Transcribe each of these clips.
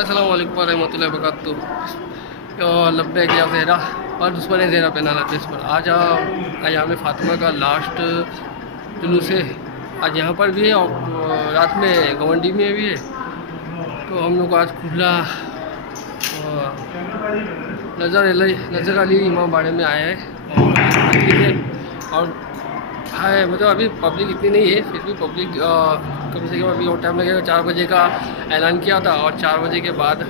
السلام علیکم ورحمۃ اللہ وبرکاتہ. لبیک یا زہرا اور دشمن زہرا پہ نالت اس پر آج ایام فاطمہ کا لاسٹ جلوس ہے. آج یہاں پر بھی ہے اور رات میں گونڈی میں بھی ہے. تو ہم لوگ آج کھلا نظر علی امام باڑے میں آئے ہیں اور مسجد ہے اور ہے مطلب ابھی پبلک اتنی نہیں ہے پھر بھی پبلک کم سے کم ابھی اور ٹائم لگے گا. 4 بجے کا اعلان کیا تھا اور 4 بجے کے بعد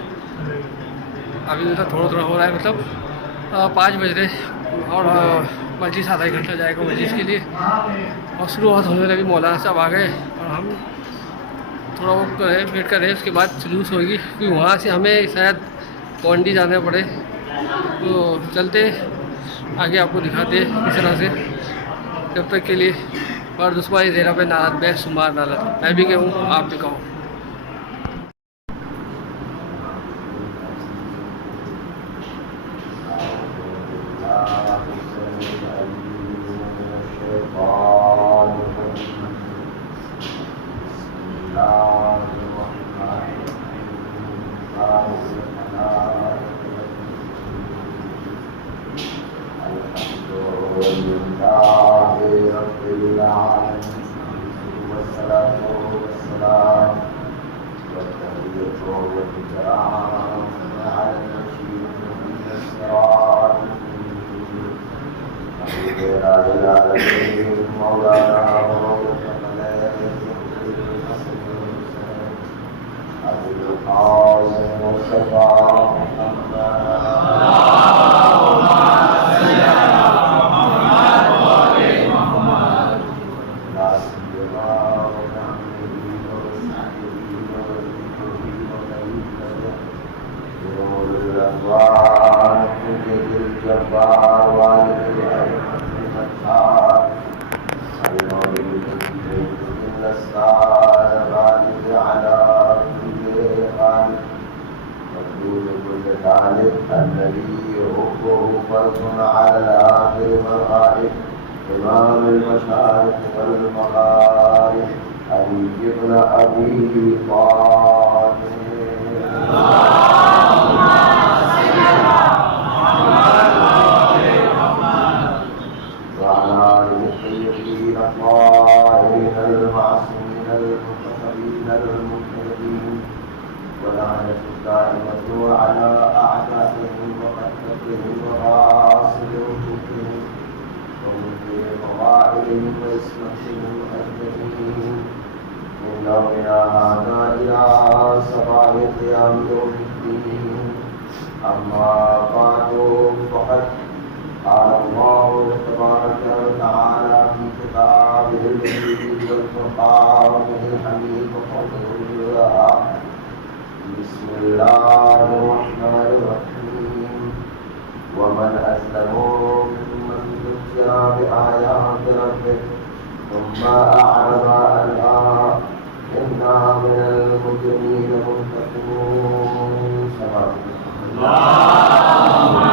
ابھی مطلب تھوڑا تھوڑا ہو رہا ہے. مطلب 5 بج رہے اور مسجد آدھا ایک گھنٹہ جائے گا مسجد کے لیے اور شروعات ہونے لگی. مولانا صاحب آ گئے اور ہم تھوڑا وقت ویٹ کر رہے ہیں. اس کے بعد جلوس ہوگی پھر وہاں سے ہمیں شاید گونڈی جانا پڑے. تو چلتے آگے آپ کو دکھاتے اس طرح سے. جب تک کے لیے اور دشمن زیرہ پہ نالت بے شمار نالت. میں بھی کہوں آپ بھی کہوں. النبي حبه فرض على الآخر مغائب إمام المشارق والمغارب علي بن أبي طالب. وعلى آله الطيبين الطاهرين المعصومين المنتخبين المجتهدين ولعنة الدائمة على أعدائهم وقتلهم وغاصب وجوههم ومنكر فضائلهم وإسمتهم أجمعين من يومنا هذا إلى صباح قيام يوم الدين. أما بعد فقد قال الله تبارك وتعالى في كتابه المجيد والفرقان الحميد وقوله بسم الله الرحمن الرحيم. ومن أظلم ممن ذكر بآيات ربه ثم أعرض عنها إنا من المجرمين منتقمون. اللهم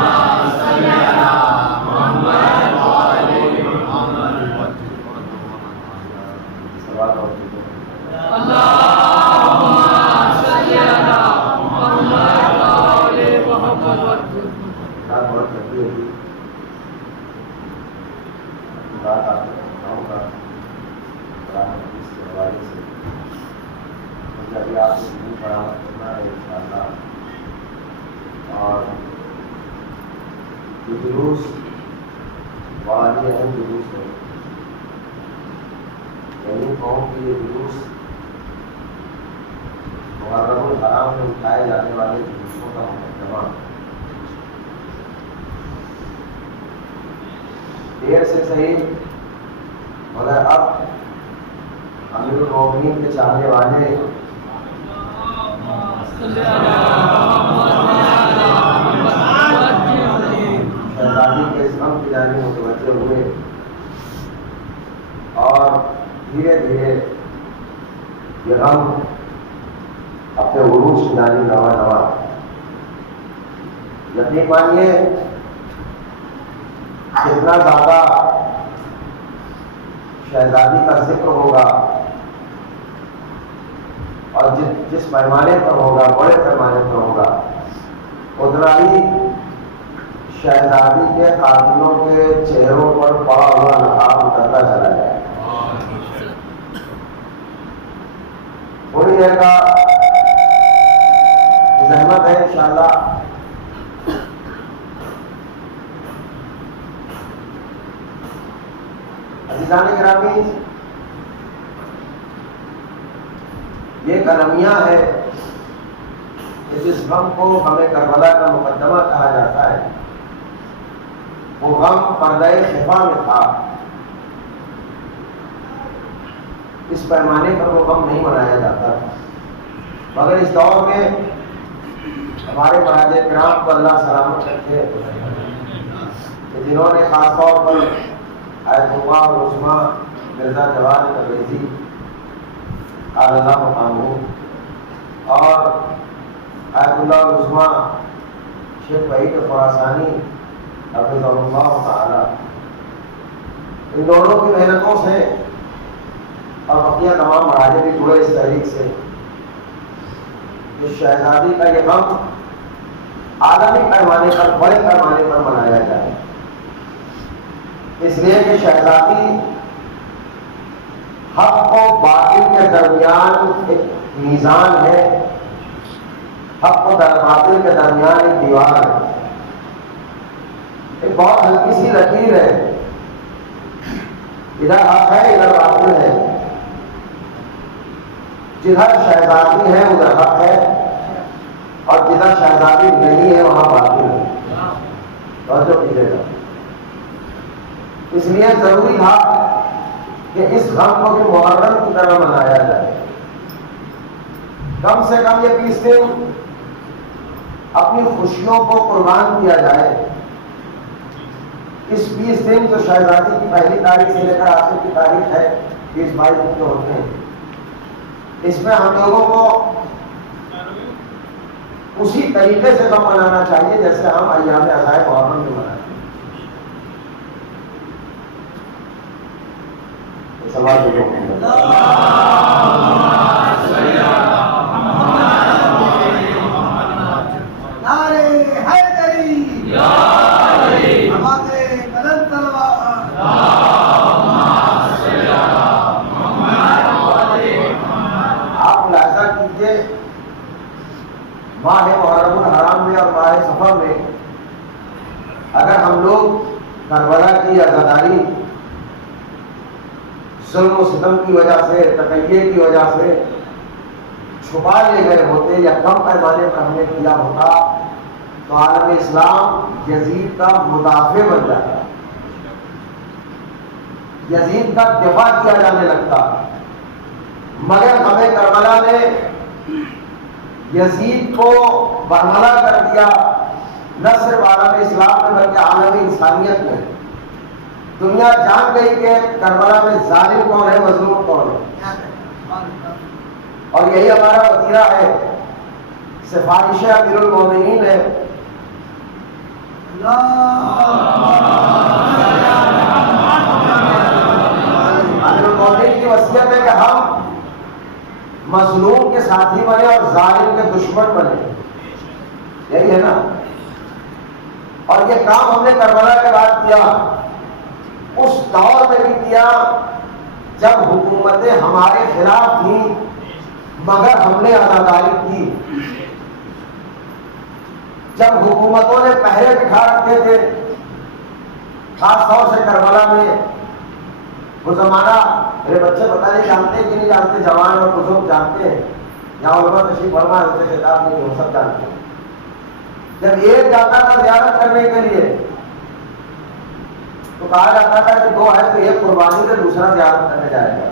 صل على محمد وآل محمد. اور جلوس والی اہم جلوس ہے. یعنی قوم کی یہ جلوس محرم الحرام میں اٹھائے جانے والے جلوسوں کا مقدمہ دیر سے صحیح مگر اب امیر المومنین کے چاہنے والے شہزادی کے اس غم کی جانب متوجہ ہوئے اور دھیرے دھیرے یہ غم اپنے عروج کی جانب نواں نواں. یقین مانیے جتنا زیادہ شہزادی کا ذکر ہوگا اور جس پیمانے پر ہوگا, بڑے پیمانے شہزادی کے قاتلوں کے چہروں پر پڑا ہوا نقاب اترتا چلا جائے. تھوڑی دیر کا زحمت ہے انشاءاللہ. عزیزان گرامی، یہ کلمیہ ہے کہ جس غم کو غم کربلا کا مقدمہ کہا جاتا ہے، وہ غم پردہ خفا میں تھا. اس پیمانے پر وہ غم نہیں منایا جاتا، مگر اس دور میں ہمارے برادر کرام کو اللہ سلامت رکھے کہ جنہوں نے خاص طور پر آیت اللہ عثمہ مرزا جواد تبریزی قال اللہ مقامہ اور آیت اللہ عثمہ شیخ وحید خراسانی حفظہ اللہ تعالی، ان دونوں کی محنتوں سے اور بقیہ تمام مراجع بھی جڑے اس تحریک سے کہ شہزادی کا یہ غم عالمی پیمانے پر، بڑے پیمانے پر منایا جائے. اس لیے کہ شہزادی حق و باطل کے درمیان ایک میزان ہے، حق و باطل کے درمیان ایک دیوار ہے، ایک بہت ہلکی سی لکیر ہے. ادھر حق ہے، ادھر باطل ہے. جدھر شہزادی ہے ادھر حق ہے، اور جدھر شہزادی نہیں ہے وہاں باطل ہے. توجہ کیجیے گا. اس لیے ضروری تھا کہ اس غم کو بھی محرم کی طرح منایا جائے. کم سے کم یہ 20 دن اپنی خوشیوں کو قربان کیا جائے. اس 20 دن جو شہزادی کی پہلی تاریخ سے لے کر آخر کی تاریخ ہے، 20-22 جو ہوتے ہیں، اس میں ہم لوگوں کو اسی طریقے سے غم منانا چاہیے جیسے ہم ایام عزائے محرم میں مناتے ہیں. سوال آپ ملاحظہ کیجیے، ماہ محرم الحرام میں اور ماہ سفر میں اگر ہم لوگ کربلا کی عزاداری ظلم و ستم کی وجہ سے، تقیے کی وجہ سے چھپا لے گئے ہوتے یا کم پیمانے پر ہم نے کیا ہوتا تو عالم اسلام یزید کا مدافع بن جاتا، یزید کا دفاع کیا جانے لگتا. مگر ہمیں کربلا نے یزید کو برملا کر دیا، نہ صرف عالم اسلام میں بلکہ عالم انسانیت میں. دنیا جان گئی کہ کربلا میں ظالم کون ہے، مظلوم کون ہے، اور یہی ہمارا وتیرہ ہے، سفارش امیر المومنین ہے. امیر المومنین کی وصیت ہے کہ ہم مظلوم کے ساتھی بنے اور ظالم کے دشمن بنے. یہی ہے نا. اور یہ کام ہم نے کربلا کے بعد کیا، اس دور میں بھی کیا جب حکومتیں ہمارے خلاف تھیں مگر ہم نے عزاداری کی. جب حکومتوں نے پہرے بٹھا رکھے تھے، خاص طور سے کربلا میں وہ زمانہ، میرے بچے پتہ نہیں جانتے کہ نہیں جانتے، جوان اور بزرگ جانتے ہیں، یہاں علماء تشریف فرما ہوتے خطاب نہیں ہو سب جانتے ہیں. جب ایک جاتا تھا زیارت کرنے کے لیے تو کہا جاتا تھا کہ 2 ہے تو ایک قربانی سے دوسرا زیارت کرنے جائے گا.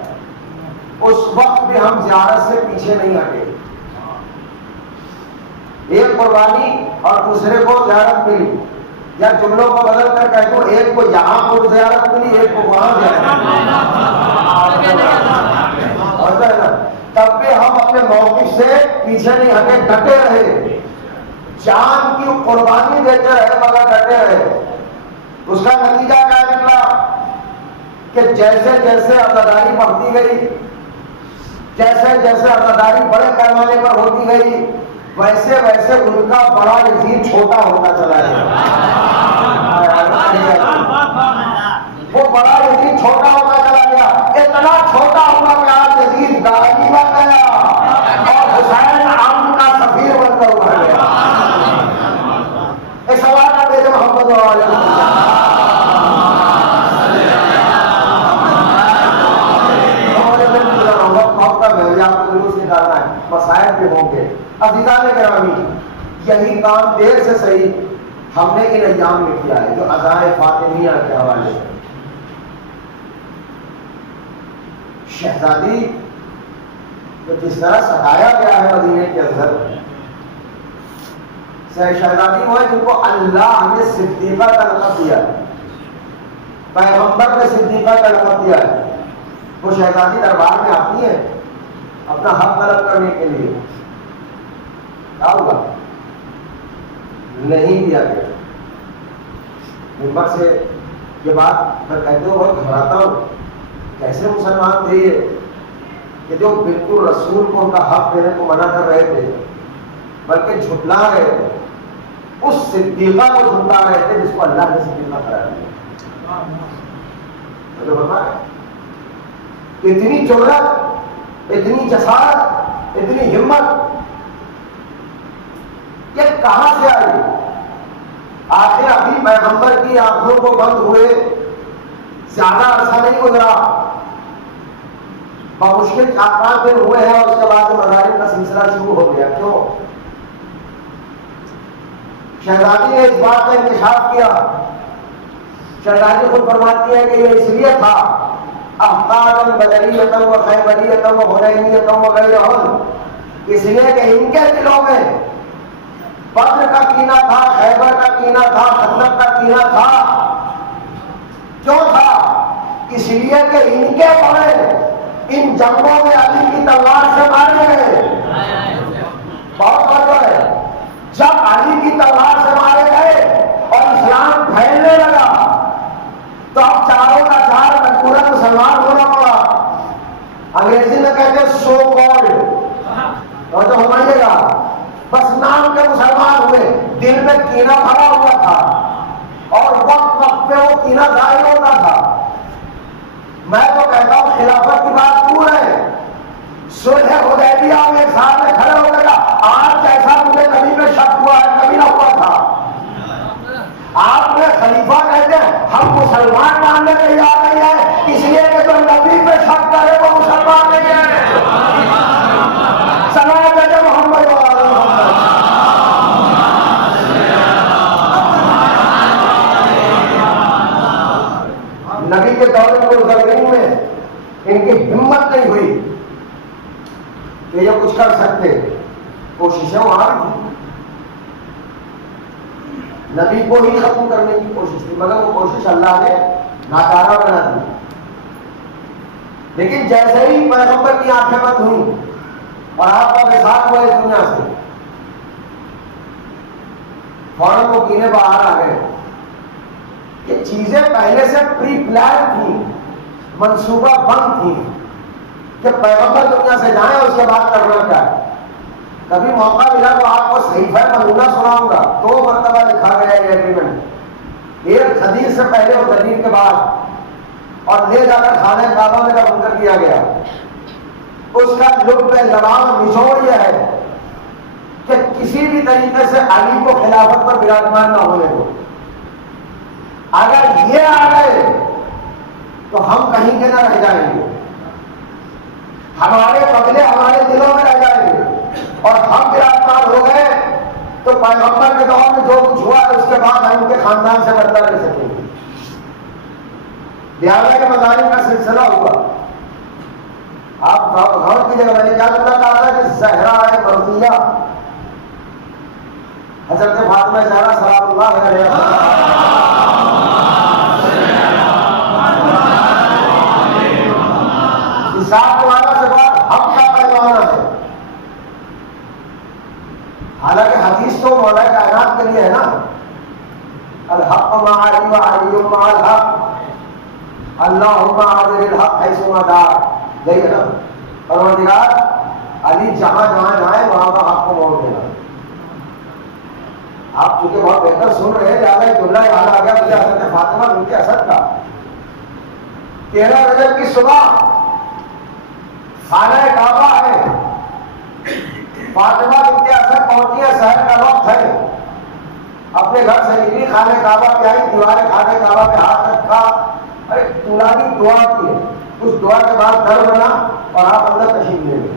اس وقت بھی ہم زیارت سے پیچھے نہیں ہٹے. ایک قربانی اور دوسرے کو زیارت ملی، یا جملوں کو بدل کر کہہ دو ایک کو یہاں کو زیارت ملی، ایک کو وہاں زیارت ملی. تب بھی ہم اپنے موقف سے پیچھے نہیں ہٹے، ڈٹے رہے، جان کی قربانی دیتے رہے مگر ڈٹے رہے. اس کا نتیجہ کیا نکلا کہ جیسے جیسے عزاداری بڑھتی گئی، جیسے جیسے عزاداری بڑے پیمانے پر ہوتی گئی، ویسے ویسے ان کا بڑا یزید چھوٹا ہوتا چلا گیا. وہ بڑا یزید چھوٹا ہوتا چلا گیا، اتنا چھوٹا ہوا کہ آج یزید داعی بن گیا اور حسین امن کا سفیر بن کر ابھر گیا. اس سوال کا دے محمد مسائل بھی ہوں گے. عزیزان گرامی، یہی کام دیر سے صحیح ہم نے ان ایام میں کیا ہے، جو عزائے فاطمیہ کے حوالے سے. شہزادی کو جس طرح ستایا گیا ہے مدینے کے اندر، شہزادی وہ ہے جن کو اللہ نے صدیقہ کا لقب دیا ہے، پیغمبر نے صدیقہ کا لقب دیا ہے. وہ شہزادی دربار میں آتی ہے اپنا حق طلب کرنے کے لیے، کیا ہوگا؟ نہیں دیا گیا. ممبر سے یہ بات میں کہتے ہوئے بہت گھبراتا ہوں، کیسے مسلمان تھے یہ کہ جو بالکل رسول کو ان کا حق دینے کو منع کر رہے تھے، بلکہ جھٹلا رہے تھے، اس صدیقہ کو جھٹلا رہے تھے جس کو اللہ نے صدیقہ قرار دیا. جو بتائیں اتنی جرأت، اتنی جسارت، اتنی ہمت یہ کہاں سے آئی؟ آخر ابھی پیغمبر کی آنکھوں کو بند ہوئے زیادہ عرصہ نہیں گزرا، بمشکل 4-5 دن ہوئے ہیں اور اس کے بعد مظاہر کا سلسلہ شروع ہو گیا. کیوں؟ شہزادی نے اس بات کا انکشاف کیا. شہزادی خود فرماتی ہے کہ یہ اس لیے تھا احقادا بدریۃ و خیبریۃ و حنینیۃ و غیرہن، اس لیے کہ ان کے دلوں میں بدر کا کینہ تھا، خیبر کا کینہ تھا، خندق کا کینہ تھا. کیوں تھا؟ اس لیے کہ ان کے بڑے ان جنگوں میں علی کی تلوار سے مارے گئے. بہت وجہ ہے، جب علی کی تلوار سے مارے گئے اور اسلام پھیلنے لگا تو اب چاروں کا چار پورا مسلمان ہونا پڑا. انگریزی میں کہتے ہیں سو کالڈ، اور جو ہمارے گا بس نام کے مسلمان ہوئے، دل میں کینہ بھرا ہوا تھا اور وقت وقت پہ وہ کینہ ظاہر ہوتا تھا. میں تو کہتا ہوں خلافت کی بات دور ہے، صلح حدیبیہ میں ایک ساتھ میں کھڑے ہو گیا. آج جیسا مجھے کبھی میں شک ہوا ہے کبھی نہ ہوا تھا. آپ نے خلیفہ کہتے ہیں ہم مسلمان ماننے کے لیے آ رہے ہیں، اس لیے کہ جو نبی پہ شک کرے وہ مسلمان نہیں ہے. سلام کہتے محمد نبی کے دور مزرگین میں ان کی ہمت نہیں ہوئی کہ یہ کچھ کر سکتے. کوششیں وہاں تھی، نبی کو ہی ختم کرنے کی کوشش تھی، مگر وہ کوشش اللہ نے ناکارہ بنا دی. لیکن جیسے ہی پیغمبر کی آنکھیں بند ہوئی اور آپ کا وصال ہوا اس دنیا سے، فوراً وہ کینے باہر آ گئے. یہ چیزیں پہلے سے پری پلان تھیں، منصوبہ بند تھیں کہ پیغمبر دنیا سے جائیں اس کے بعد کرنا کیا ہے. کبھی موقع ملا تو آپ کو صحیفہ ملونہ سناؤں گا. 2 مرتبہ لکھا گیا یہ ایگریمنٹ، ایک حدیث سے پہلے اور دلیل کے بعد، اور لے جا کر خانہ کعبہ میں کا منتر کیا گیا. اس کا لب لبام نچوڑ یہ ہے کہ کسی بھی طریقے سے علی کو خلافت پر براجمان نہ ہونے دو. اگر یہ آ گئے تو ہم کہیں کے نہ رہ جائیں گے، ہمارے بدلے ہمارے دلوں میں رہ جائیں گے. اور ہم گرفتار ہو گئے تو پیغمبر کے دور میں جو کچھ ہوا ہے اس کے بعد ہم ان کے خاندان سے بدلہ لے سکیں گے. لہٰذا کے مظاہر کا سلسلہ ہوا. آپ غور کیجیے گا، میں نے کیا کہا تھا کہ زہرا ہے مرضیہ، حضرت فاطمہ زہرا سلام اللہ علیہ حساب والا سے بعد حق کا پیمانہ ہے. حالانکہ حدیث تو مولا کائنات کے لیے ہے نا، الحق مع علی و علی مع الحق، اللہم عاجل الحق حیث ما دار. یہی ہے نا، پروردگار علی جہاں جہاں جائے وہاں کا حق کو موڑ دینا. آپ چونکہ بہت بہتر سن رہے ہیں، لہٰذا ایک جملہ یاد آ گیا مجھے حضرت فاطمہ بنت اسد کا. 13 رجب کی صبح خانہ کعبہ ہے، فاطمہ بنت اسد پہنچی ہے، سحر کا وقت ہے، اپنے گھر سے نکلی، خانہ کعبہ پہ آئی، دیوار خانہ کعبہ پہ ہاتھ رکھا، ارے طولانی دعا کی. اس دعا کے بعد در بنا اور آپ اندر تشریف لے گئے.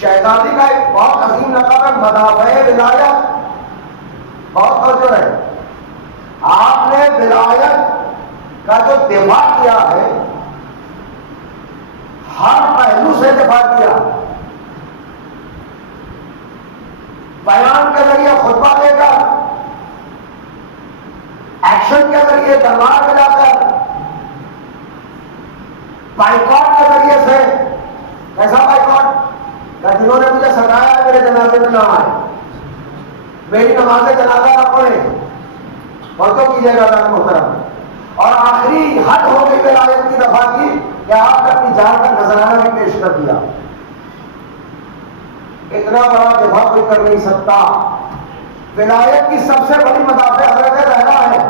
شہزادی کا ایک بہت عظیم لقب ہے مدافع ولایت. بہت توجہ ہے، آپ نے ولایت کا جو دفاع کیا ہے ہر پہلو سے دفاع کیا. بیان کے ذریعے، خطبہ دے کر، ایکشن کے ذریعے، دربار میں جا کر، بائیکاٹ کے ذریعے سے. کیسا بائیکاٹ؟ کہ جنہوں نے مجھے ستایا ہے میرے جنازے میں نہ آئے، میری نماز جنازہ نہ پڑھے، اور تو کیجیے گا ذات محترم. اور آخری حد ہو گئی ولایت کی دفاع کی کہ آپ نے اپنی جان کا نذرانہ بھی پیش کر دیا. اتنا بڑا دفاع کوئی کر نہیں سکتا. ولایت کی سب سے بڑی مدافع حضرت زہرا ہے.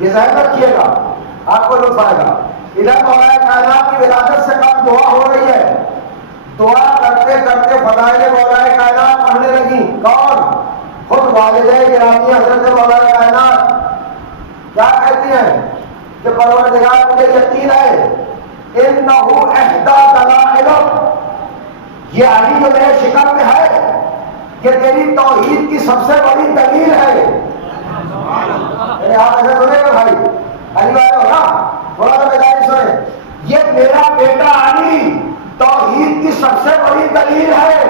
یہ ذہن رکھیے گا، آپ کو لطف آئے گا. ادھر مولا کائنات کی ولادت سے کم دعا ہو رہی ہے، دعا کرتے کرتے فضائل مولا کائنات پڑھنے لگی. کون؟ خود والدہ گرامی حضرت مولا کائنات. کیا کہتی ہیں کہ پروردگار مجھے یقین ہے انہ احدی دلائل، یہ علی جو میرے شکم میں ہے کہ تیری توحید کی سب سے بڑی دلیل ہے. آپ ایسے سنیں گے بھائی، علی بھائی ہو نا، تھوڑا سا بیداری سنیں. یہ میرا بیٹا علی توحید کی سب سے بڑی دلیل ہے،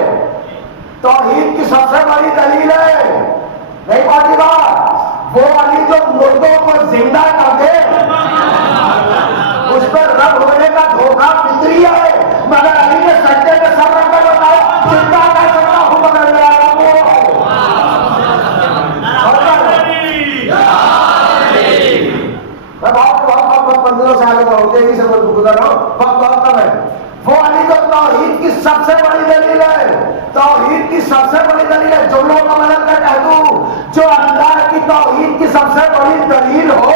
توحید کی سب سے بڑی دلیل ہے. نہیں پاتی بات؟ وہ علی جو مردوں کو زندہ کر دے، اس پر رب ہونے کا دھوکہ فطری ہے، مگر علی نے سجدے میں سر رکھ کر بتایا زندہ کر سکتا ہوں مگر میرا رب وہ ہے. میں بہت منزلوں سے آگے بڑھوں، تیزی سے گزر رہا ہوں، وقت بہت کم ہے. وہ علی جو توحید کی سب سے بڑی دلیل ہے، توحید کی سب سے بڑی دلیل ہے. جو لوگ مدد کر کہہ دوں جو اللہ کی توحید کی سب سے بڑی دلیل ہو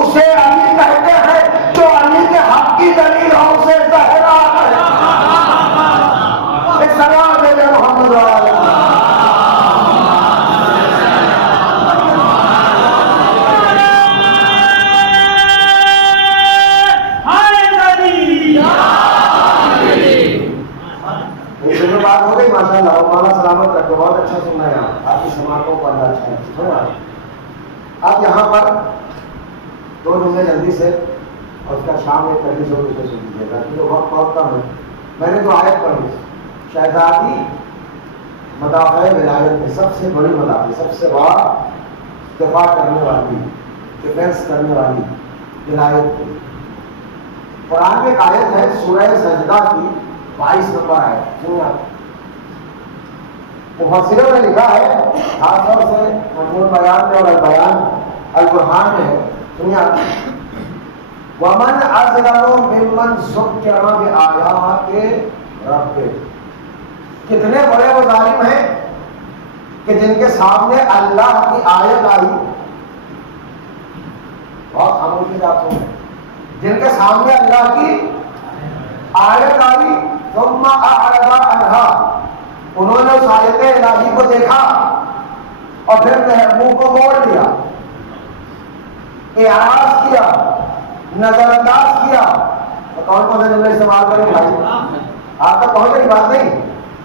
اسے علی کہتے ہیں، جو علی کے حق کی دلیل ہو اسے زہرا کہتے ہیں. ایک سلام دے دے محمد علیہ. بات ہو گئی ماشاء اللہ، مولا سلامت رکھو. بہت اچھا سننا ہے آپ کی سماعتوں کو اللہ اچھا ہے. اب یہاں پر دو جملے جلدی سے اور اس کا شام ایک پہلی سے سن لیجیے گا کیونکہ وقت بہت کم ہے. میں نے تو آیت پڑھی، شہزادی مدافع ولایت میں سب سے بڑی مدافع، سب سے بڑا دفاع کرنے والی، ڈیفینس کرنے والی ولایت کی. قرآن میں ایک آیت ہے سورہ سجدہ کی 22 نمبر ہے. مفسروں نے لکھا ہے، خاص طور سے مضمون بیان میں اور البیان البرہان میں ہے. سنیا ومن اظلم ممن ذکر بآیات ربہ. کتنے بڑے وہ ظالم ہیں کہ جن کے سامنے اللہ کی آیت آئی، بہت خاموشی سے آپ سنیں، جن کے سامنے اللہ کی آیت آئی ثم اعرض عنہا، انہوں نے اس آیت الہی کو دیکھا اور پھر منہ کو موڑ لیا، اعراض کیا، نظر انداز کیا. تو کون کون سے جملے استعمال کریں بھائی؟ آپ تک پہنچ رہی بات نہیں.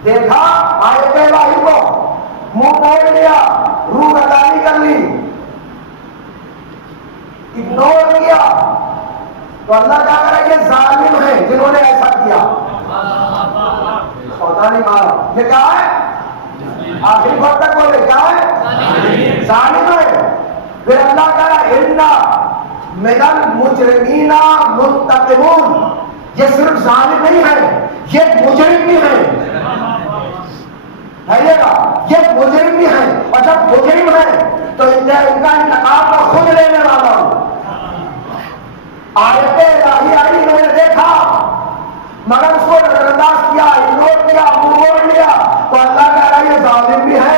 دیکھا آیت الہی کو، منہ موڑ لیا، روح گردانی کر لی، اگنور کیا. تو اللہ کیا کرے؟ یہ ظالم ہیں جنہوں نے ایسا کیا. سودا نہیں مارا. یہ کیا ہے؟ آخری بات تک بولے کیا ہے؟ ظالم ہے. پھر اللہ کہہ رہا ہے اِنَّ مِنَ الْمُجْرِمِينَ مُنْتَقِمُونَ. یہ صرف ظالم نہیں ہے، یہ مجرم بھی ہے. گا یہ مجرم بھی ہے، اور جب مجرم ہے تو ان کا انتقام میں خود لینے والا ہوں. آیت الہی آئی، انہوں نے دیکھا مگر اس کو نظر انداز کیا، اگنور کیا، منہ موڑ لیا. تو اللہ کہہ رہا ہے یہ ظالم بھی ہے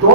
2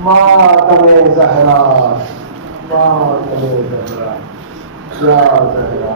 ماتم زہرا، ماتم زہرا، یا زہرا